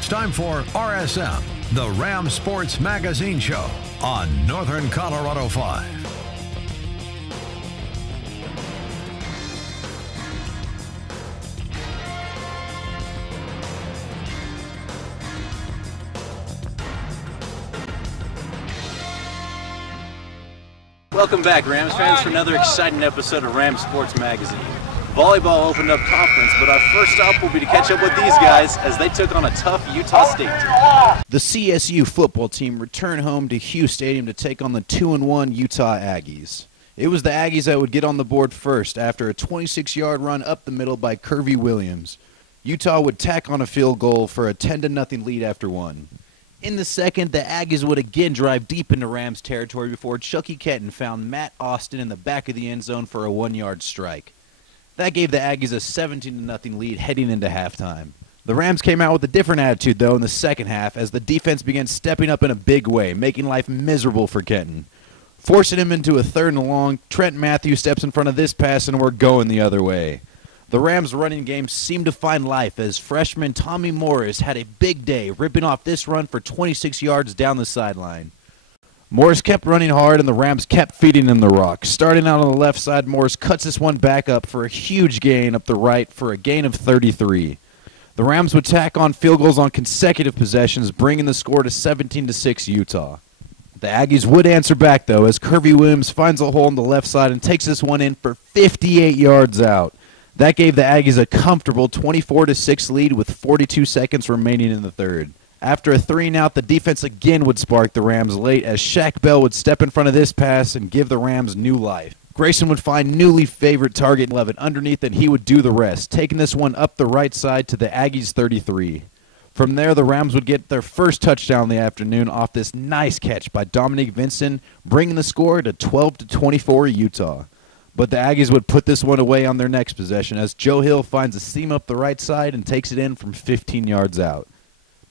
it's time for RSM, the Ram Sports Magazine Show on Northern Colorado 5. Welcome back, Rams fans, for another exciting episode of Ram Sports Magazine. Volleyball opened up conference, but our first stop will be to catch up with these guys as they took on a tough Utah State team. The CSU football team returned home to Hugh Stadium to take on the 2-1 Utah Aggies. It was the Aggies that would get on the board first after a 26-yard run up the middle by Kirby Williams. Utah would tack on a field goal for a 10-0 lead after one. In the second, the Aggies would again drive deep into Rams territory before Chucky Ketton found Matt Austin in the back of the end zone for a 1-yard strike. That gave the Aggies a 17-0 lead heading into halftime. The Rams came out with a different attitude, though, in the second half as the defense began stepping up in a big way, making life miserable for Ketton. Forcing him into a 3rd and long, Trent Matthews steps in front of this pass and we're going the other way. The Rams' running game seemed to find life as freshman Tommy Morris had a big day, ripping off this run for 26 yards down the sideline. Morris kept running hard, and the Rams kept feeding him the rock. Starting out on the left side, Morris cuts this one back up for a huge gain up the right for a gain of 33. The Rams would tack on field goals on consecutive possessions, bringing the score to 17-6 Utah. The Aggies would answer back, though, as Kirby Williams finds a hole on the left side and takes this one in for 58 yards out. That gave the Aggies a comfortable 24-6 lead with 42 seconds remaining in the third. After a 3-and-out, the defense again would spark the Rams late as Shaq Bell would step in front of this pass and give the Rams new life. Grayson would find newly favorite target 11 underneath and he would do the rest, taking this one up the right side to the Aggies 33. From there, the Rams would get their first touchdown of the afternoon off this nice catch by Dominique Vincent, bringing the score to 12-24 Utah. But the Aggies would put this one away on their next possession as Joe Hill finds a seam up the right side and takes it in from 15 yards out.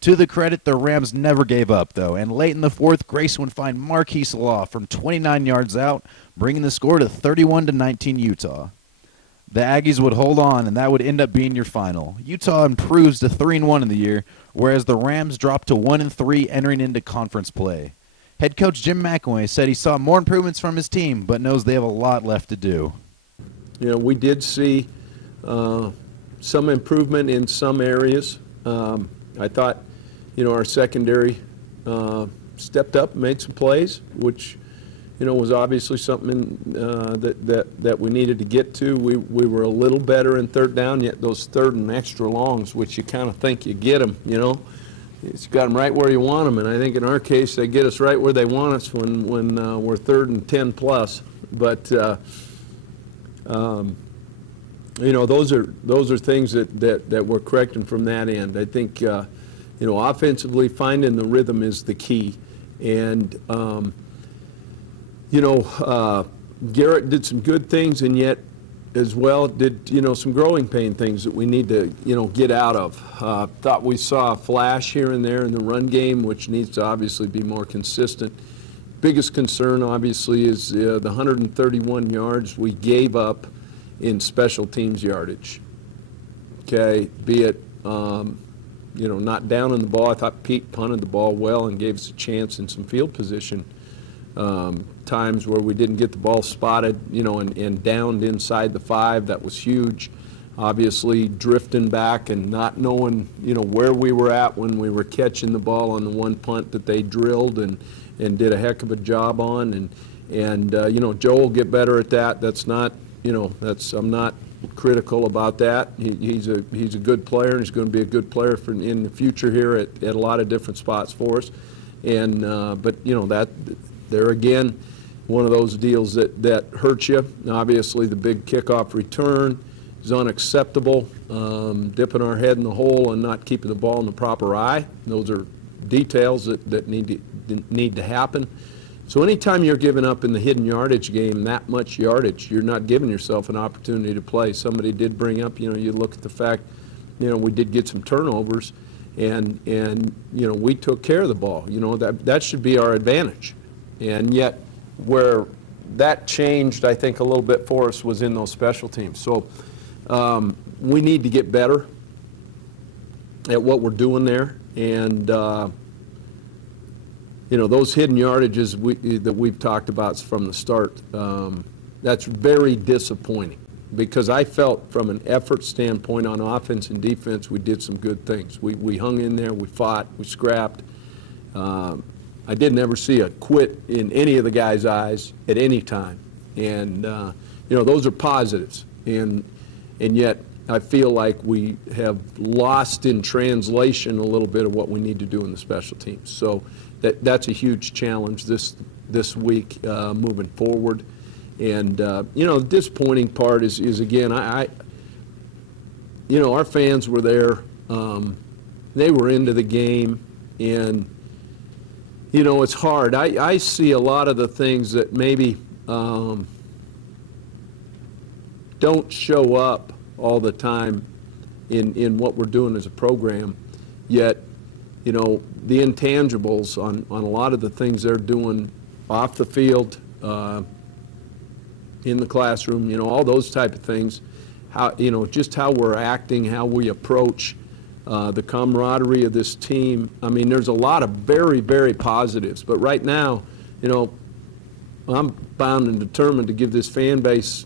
To the credit, the Rams never gave up, though, and late in the fourth, Grayson would find Marquise Law from 29 yards out, bringing the score to 31-19 Utah. The Aggies would hold on, and that would end up being your final. Utah improves to 3-1 in the year, whereas the Rams dropped to 1-3 entering into conference play. Head coach Jim McElwain said he saw more improvements from his team, but knows they have a lot left to do. You know, we did see some improvement in some areas. I thought, you know, our secondary stepped up and made some plays, which, you know, was obviously something that we needed to get to. We were a little better in third down, yet those third and extra longs, which you kind of think you get them, you know. You got them right where you want them, and I think in our case they get us right where they want us when we're 3rd and 10 plus. But you know, those are things that we're correcting from that end. I think you know, offensively finding the rhythm is the key, and you know, Garrett did some good things, and yet as well did, you know, some growing pain things that we need to, you know, get out of. Thought we saw a flash here and there in the run game, which needs to obviously be more consistent. Biggest concern obviously is the 131 yards we gave up in special teams yardage. Okay, be it you know, not down in the ball. I thought Pete punted the ball well and gave us a chance in some field position times where we didn't get the ball spotted, you know, and downed inside the 5. That was huge. Obviously drifting back and not knowing, you know, where we were at when we were catching the ball on the one punt that they drilled and did a heck of a job on. And you know, Joe will get better at that. That's not, you know, that's, I'm not critical about that. He's a good player, and he's going to be a good player in the future here at a lot of different spots for us. And but you know, that there again, one of those deals that hurts you. Obviously, the big kickoff return is unacceptable. Dipping our head in the hole and not keeping the ball in the proper eye. Those are details that need to happen. So anytime you're giving up in the hidden yardage game that much yardage, you're not giving yourself an opportunity to play. Somebody did bring up, you know, you look at the fact, you know, we did get some turnovers, and you know, we took care of the ball. You know, that should be our advantage. And yet, where that changed, I think, a little bit for us was in those special teams. So we need to get better at what we're doing there. And, those hidden yardages that we've talked about from the start, that's very disappointing because I felt from an effort standpoint on offense and defense, we did some good things. We hung in there, we fought, we scrapped. I didn't ever see a quit in any of the guys' eyes at any time. And, those are positives. And yet I feel like we have lost in translation a little bit of what we need to do in the special teams. So that's a huge challenge this week moving forward. And, the disappointing part is again, our fans were there. They were into the game. And, it's hard. I see a lot of the things that maybe don't show up all the time in what we're doing as a program, yet, the intangibles on a lot of the things they're doing off the field, in the classroom, all those type of things, how, just how we're acting, how we approach the camaraderie of this team. I mean, there's a lot of very, very positives, but right now, I'm bound and determined to give this fan base,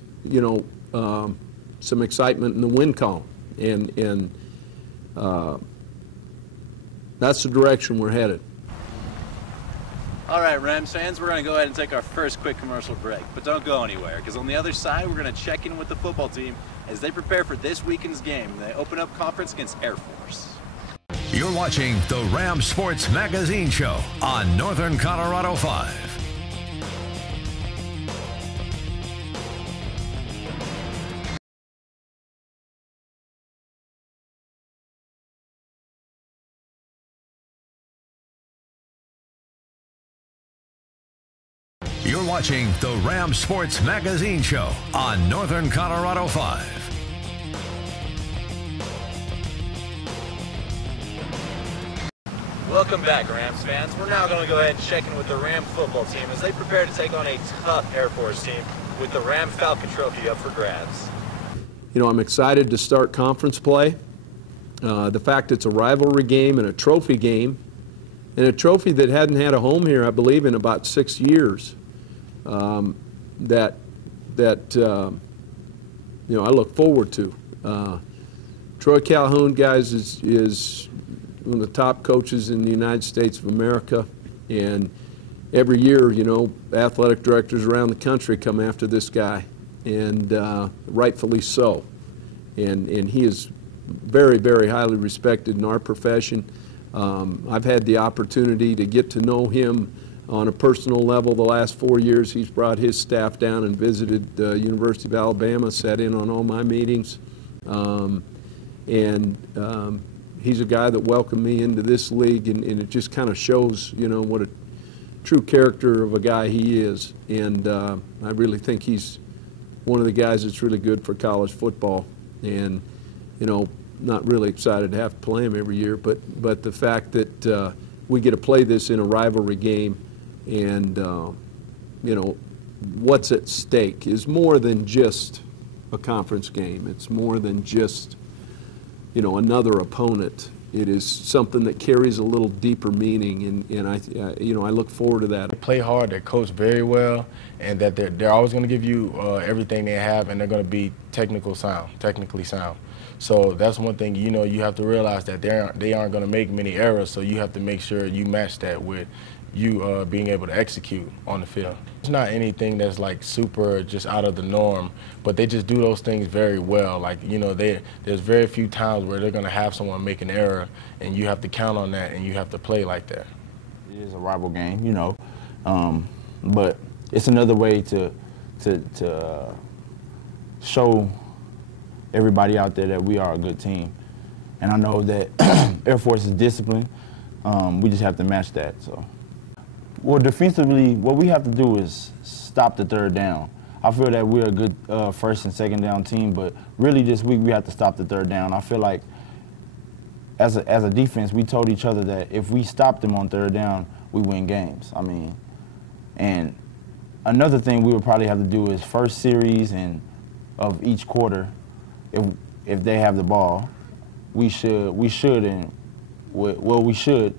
some excitement in the win column, and that's the direction we're headed. All right, Rams fans, we're going to go ahead and take our first quick commercial break, but don't go anywhere, because on the other side, we're going to check in with the football team as they prepare for this weekend's game. They open up conference against Air Force. You're watching the Ram Sports Magazine Show on Northern Colorado 5. You're watching the Ram Sports Magazine Show on Northern Colorado 5. Welcome back, Rams fans. We're now going to go ahead and check in with the Ram football team as they prepare to take on a tough Air Force team with the Ram Falcon Trophy up for grabs. I'm excited to start conference play. The fact it's a rivalry game and a trophy game, and a trophy that hadn't had a home here, I believe, in about 6 years. I look forward to. Troy Calhoun, guys, is one of the top coaches in the United States of America, and every year, athletic directors around the country come after this guy, and rightfully so. And he is very, very highly respected in our profession. I've had the opportunity to get to know him on a personal level the last 4 years. He's brought his staff down and visited the University of Alabama, sat in on all my meetings. He's a guy that welcomed me into this league, and it just kind of shows, what a true character of a guy he is. And I really think he's one of the guys that's really good for college football. And, not really excited to have to play him every year, but the fact that we get to play this in a rivalry game, and what's at stake is more than just a conference game. It's more than just another opponent. It is something that carries a little deeper meaning, and I look forward to that. They play hard, they coach very well, and that they're always going to give you everything they have, and they're going to be technically sound. So that's one thing, you have to realize that they aren't going to make many errors, so you have to make sure you match that with you being able to execute on the field. It's not anything that's like super just out of the norm, but they just do those things very well. Like, there's very few times where they're going to have someone make an error, and you have to count on that, and you have to play like that. It is a rival game, but it's another way to show everybody out there that we are a good team. And I know that Air Force is disciplined. We just have to match that. So, well, defensively, what we have to do is stop the third down. I feel that we're a good first and second down team, but really this week we have to stop the third down. I feel like as a defense, we told each other that if we stop them on third down, we win games. And another thing we would probably have to do is first series and of each quarter, if they have the ball, we should and we should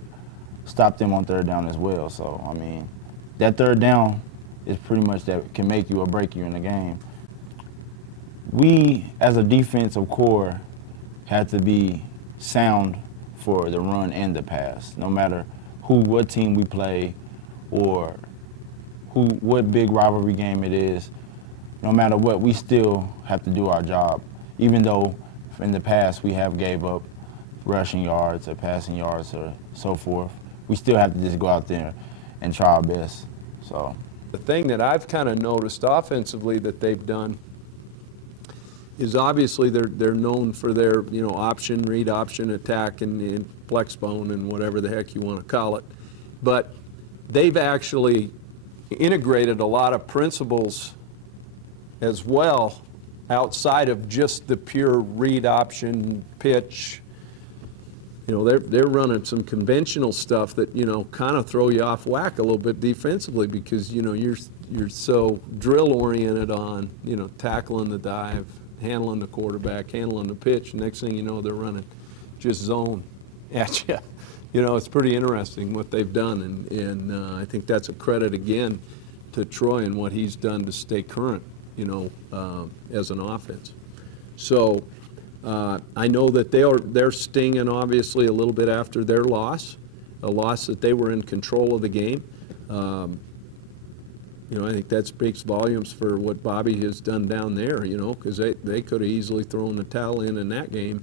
stop them on third down as well. So, I mean, that third down is pretty much that can make you or break you in the game. We, as a defensive core, had to be sound for the run and the pass, no matter what team we play or what big rivalry game it is. No matter what, we still have to do our job, even though in the past we have gave up rushing yards or passing yards or so forth. We still have to just go out there and try our best. So the thing that I've kind of noticed offensively that they've done is obviously they're known for their option, read option, attack, and flex bone and whatever the heck you want to call it. But they've actually integrated a lot of principles as well outside of just the pure read option, pitch. They're running some conventional stuff that kind of throw you off whack a little bit defensively because you're so drill oriented on tackling the dive, handling the quarterback, handling the pitch. Next thing you know, they're running just zone at you. It's pretty interesting what they've done, and I think that's a credit again to Troy and what he's done to stay current, as an offense. So I know that they're stinging obviously a little bit after their loss, a loss that they were in control of the game. I think that speaks volumes for what Bobby has done down there, because they could have easily thrown the towel in that game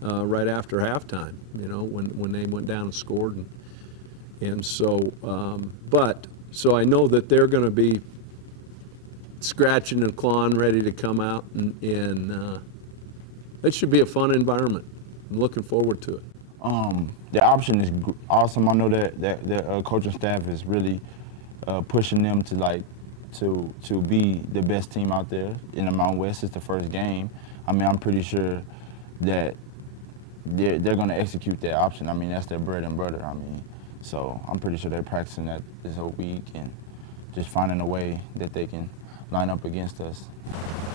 right after halftime, when they went down and scored. And so, so I know that they're going to be scratching and clawing, ready to come out, and it should be a fun environment. I'm looking forward to it. The option is awesome. I know that the coaching staff is really pushing them to be the best team out there in the Mountain West. It's the first game. I mean, I'm pretty sure that they're going to execute that option. I mean, that's their bread and butter. I mean, so I'm pretty sure they're practicing that this whole week and just finding a way that they can line up against us.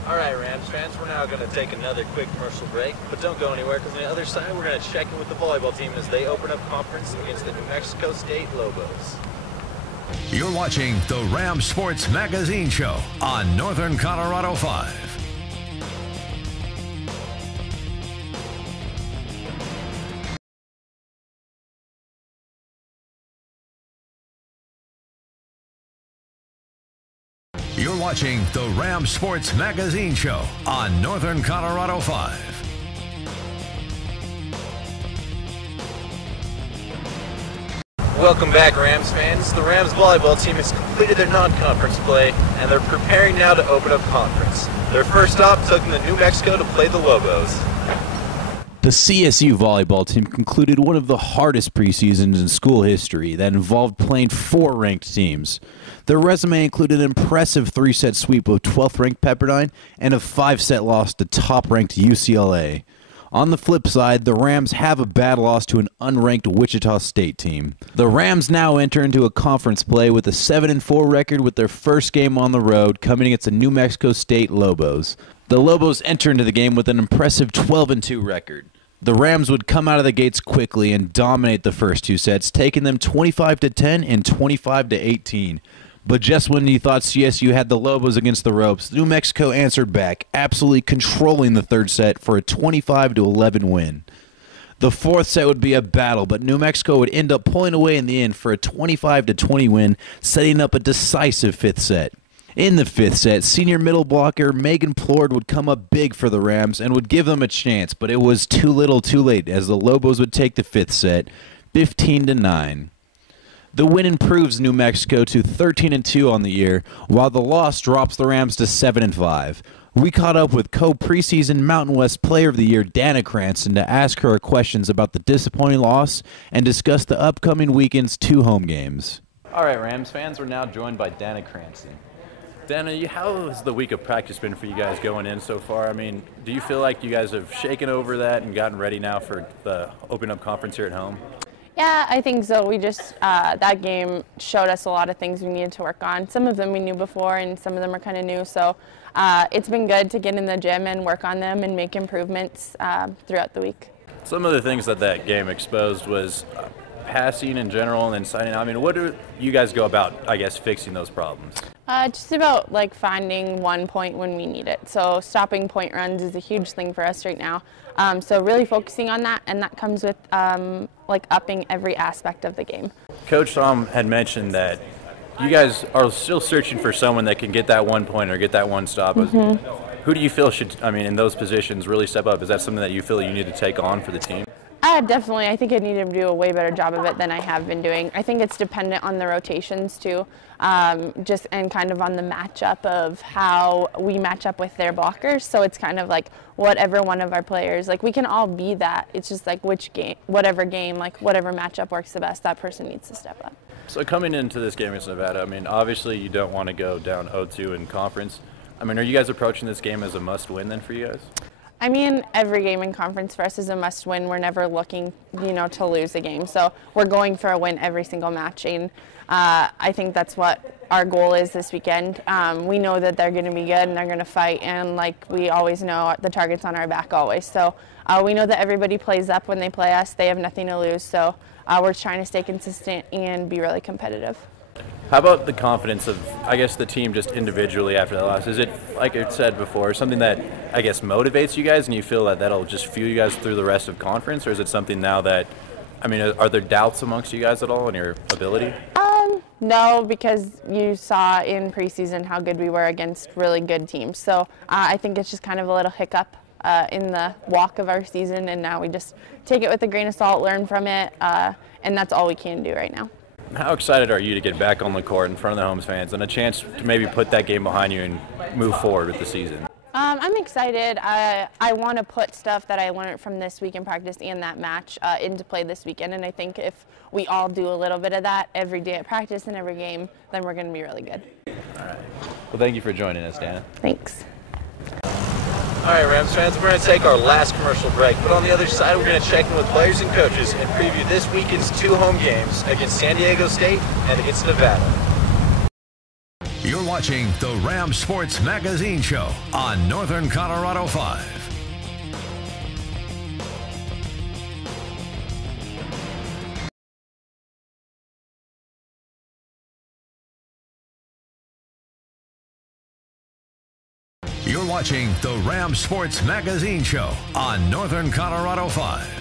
All right, Rams fans, we're now going to take another quick commercial break, but don't go anywhere because on the other side we're going to check in with the volleyball team as they open up conference against the New Mexico State Lobos. You're watching the Ram Sports Magazine Show on Northern Colorado 5. You're watching the Ram Sports Magazine Show on Northern Colorado 5. Welcome back, Rams fans. The Rams volleyball team has completed their non-conference play, and they're preparing now to open up conference. Their first stop took them to New Mexico to play the Lobos. The CSU volleyball team concluded one of the hardest preseasons in school history that involved playing 4 ranked teams. Their resume included an impressive 3-set sweep of 12th-ranked Pepperdine and a 5-set loss to top-ranked UCLA. On the flip side, the Rams have a bad loss to an unranked Wichita State team. The Rams now enter into a conference play with a 7-4 record with their first game on the road coming against the New Mexico State Lobos. The Lobos enter into the game with an impressive 12-2 record. The Rams would come out of the gates quickly and dominate the first 2 sets, taking them 25-10 and 25-18. But just when you thought CSU had the Lobos against the ropes, New Mexico answered back, absolutely controlling the third set for a 25-11 win. The fourth set would be a battle, but New Mexico would end up pulling away in the end for a 25-20 win, setting up a decisive fifth set. In the fifth set, senior middle blocker Megan Plord would come up big for the Rams and would give them a chance, but it was too little too late as the Lobos would take the fifth set, 15-9. The win improves New Mexico to 13-2 on the year, while the loss drops the Rams to 7-5. We caught up with co-preseason Mountain West Player of the Year Dana Cranston to ask her questions about the disappointing loss and discuss the upcoming weekend's 2 home games. All right, Rams fans, we're now joined by Dana Cranston. Dana, how has the week of practice been for you guys going in so far? I mean, do you feel like you guys have shaken over that and gotten ready now for the Open Up Conference here at home? Yeah, I think so. We just, that game showed us a lot of things we needed to work on. Some of them we knew before and some of them are kind of new. So it's been good to get in the gym and work on them and make improvements throughout the week. Some of the things that game exposed was passing in general and then signing out. I mean, what do you guys go about, I guess, fixing those problems? Just about like finding 1 point when we need it. So stopping point runs is a huge thing for us right now. So really focusing on that, and that comes with like upping every aspect of the game. Coach Tom had mentioned that you guys are still searching for someone that can get that 1 point or get that one stop. Who do you feel should, in those positions really step up? Is that something that you feel you need to take on for the team? Definitely. I think I need to do a way better job of it than I have been doing. I think it's dependent on the rotations too, and kind of on the matchup of how we match up with their blockers. So it's kind of like whatever one of our players, like we can all be that. It's just like which game, whatever matchup works the best, that person needs to step up. So coming into this game against Nevada, obviously you don't want to go down 0-2 in conference. Are you guys approaching this game as a must-win then for you guys? Every game in conference for us is a must-win. We're never looking, to lose a game. So we're going for a win every single match, and I think that's what our goal is this weekend. We know that they're going to be good and they're going to fight, and like we always know, the target's on our back always. So we know that everybody plays up when they play us. They have nothing to lose, so we're trying to stay consistent and be really competitive. How about the confidence of, the team just individually after that loss? Is it, like I said before, something that, motivates you guys and you feel that that'll just fuel you guys through the rest of conference? Or is it something now that, are there doubts amongst you guys at all in your ability? No, because you saw in preseason how good we were against really good teams. So I think it's just kind of a little hiccup in the walk of our season, and now we just take it with a grain of salt, learn from it, and that's all we can do right now. How excited are you to get back on the court in front of the Holmes fans and a chance to maybe put that game behind you and move forward with the season? I'm excited. I want to put stuff that I learned from this week in practice and that match into play this weekend, and I think if we all do a little bit of that every day at practice and every game, then we're going to be really good. All right. Well, thank you for joining us, Dana. Thanks. All right, Rams fans, we're going to take our last commercial break, but on the other side, we're going to check in with players and coaches and preview this weekend's 2 home games against San Diego State and against Nevada. You're watching the Ram Sports Magazine Show on Northern Colorado 5. You're watching the Ram Sports Magazine Show on Northern Colorado 5.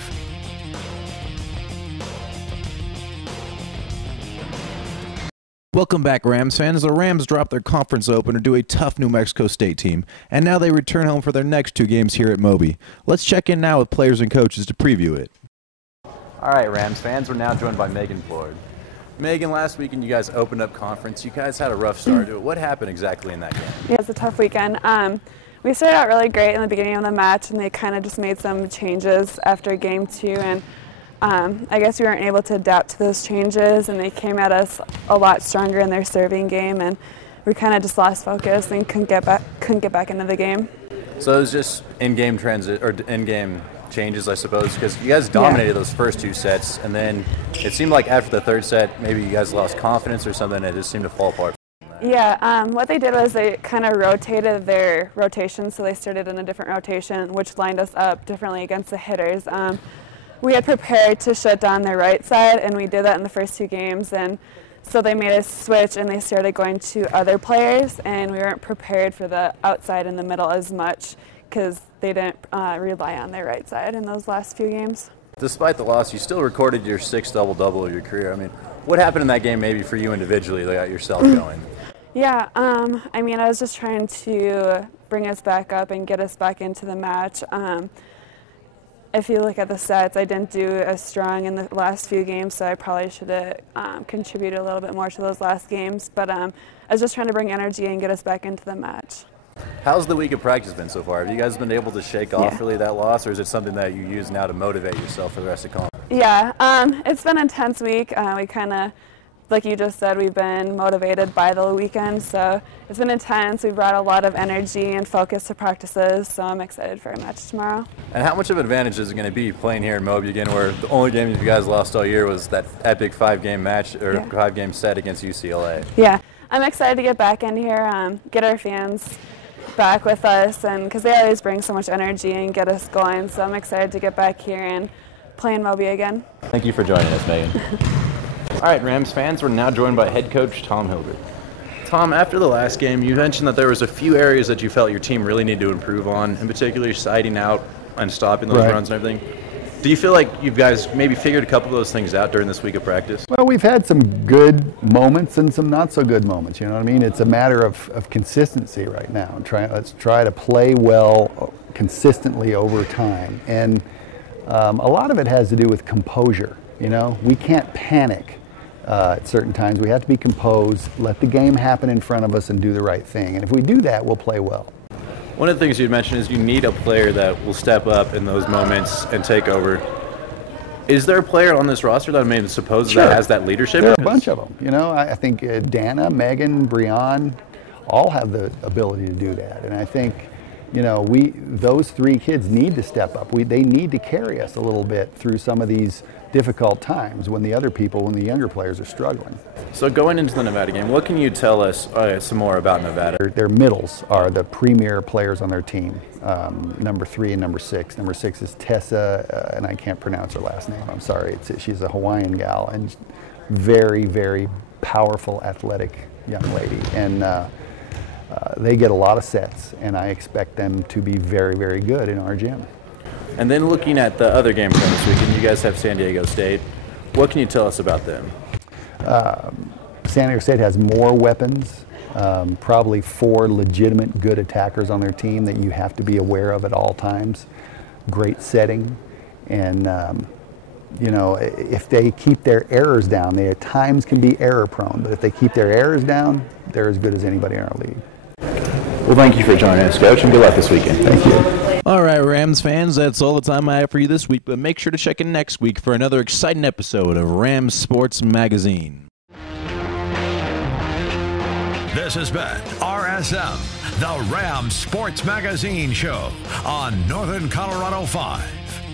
Welcome back, Rams fans. The Rams dropped their conference opener to a tough New Mexico State team, and now they return home for their next 2 games here at Moby. Let's check in now with players and coaches to preview it. All right, Rams fans, we're now joined by Megan Floyd. Megan, last weekend you guys opened up conference. You guys had a rough start to it. What happened exactly in that game? Yeah, it was a tough weekend. We started out really great in the beginning of the match, and they kind of just made some changes after game 2, and I guess we weren't able to adapt to those changes, and they came at us a lot stronger in their serving game, and we kind of just lost focus and couldn't get back into the game. So it was just in-game changes, I suppose, because you guys dominated those first 2 sets, and then it seemed like after the 3rd set, maybe you guys lost confidence or something, and it just seemed to fall apart. Yeah, what they did was they kind of rotated their rotation, so they started in a different rotation, which lined us up differently against the hitters. We had prepared to shut down their right side, and we did that in the first 2 games, and so they made us switch, and they started going to other players, and we weren't prepared for the outside and the middle as much because they didn't rely on their right side in those last few games. Despite the loss, you still recorded your 6th double-double of your career. What happened in that game maybe for you individually that got yourself going? Yeah, I was just trying to bring us back up and get us back into the match. If you look at the sets, I didn't do as strong in the last few games, so I probably should have contributed a little bit more to those last games. But I was just trying to bring energy and get us back into the match. How's the week of practice been so far? Have you guys been able to shake off really that loss, or is it something that you use now to motivate yourself for the rest of conference? Yeah, it's been an intense week. We kind of, like you just said, we've been motivated by the weekend, so it's been intense. We brought a lot of energy and focus to practices, so I'm excited for a match tomorrow. And how much of an advantage is it going to be playing here in Moby again, where the only game you guys lost all year was that epic 5-game match or 5-game set against UCLA? Yeah, I'm excited to get back in here, get our fans back with us, and because they always bring so much energy and get us going. So I'm excited to get back here and play in Moby again. Thank you for joining us, Megan. All right, Rams fans, we're now joined by head coach Tom Hilbert. Tom, after the last game, you mentioned that there was a few areas that you felt your team really needed to improve on, in particular siding out and stopping those runs and everything. Do you feel like you guys maybe figured a couple of those things out during this week of practice? Well, we've had some good moments and some not so good moments, you know what I mean? It's a matter of consistency right now. Let's try to play well consistently over time. And a lot of it has to do with composure, you know? We can't panic at certain times. We have to be composed, let the game happen in front of us and do the right thing. And if we do that, we'll play well. One of the things you'd mentioned is you need a player that will step up in those moments and take over. Is there a player on this roster that maybe supposes that has that leadership? There are a bunch of them. You know, I think Dana, Megan, Breon, all have the ability to do that. And I think, you know, those three kids need to step up. They need to carry us a little bit through some of these difficult times when the younger players are struggling. So going into the Nevada game, what can you tell us some more about Nevada? Their middles are the premier players on their team, number 3 and number 6. Number 6 is Tessa, and I can't pronounce her last name, I'm sorry. She's a Hawaiian gal, and very, very powerful, athletic young lady. And they get a lot of sets, and I expect them to be very, very good in our gym. And then looking at the other games from this weekend, you guys have San Diego State. What can you tell us about them? San Diego State has more weapons, probably 4 legitimate good attackers on their team that you have to be aware of at all times. Great setting, and you know, if they keep their errors down, they at times can be error prone, but if they keep their errors down, they're as good as anybody in our league. Well, thank you for joining us, Coach, and good luck this weekend. Thank you. All right, Rams fans, that's all the time I have for you this week, but make sure to check in next week for another exciting episode of Rams Sports Magazine. This has been RSM, the Rams Sports Magazine Show on Northern Colorado 5.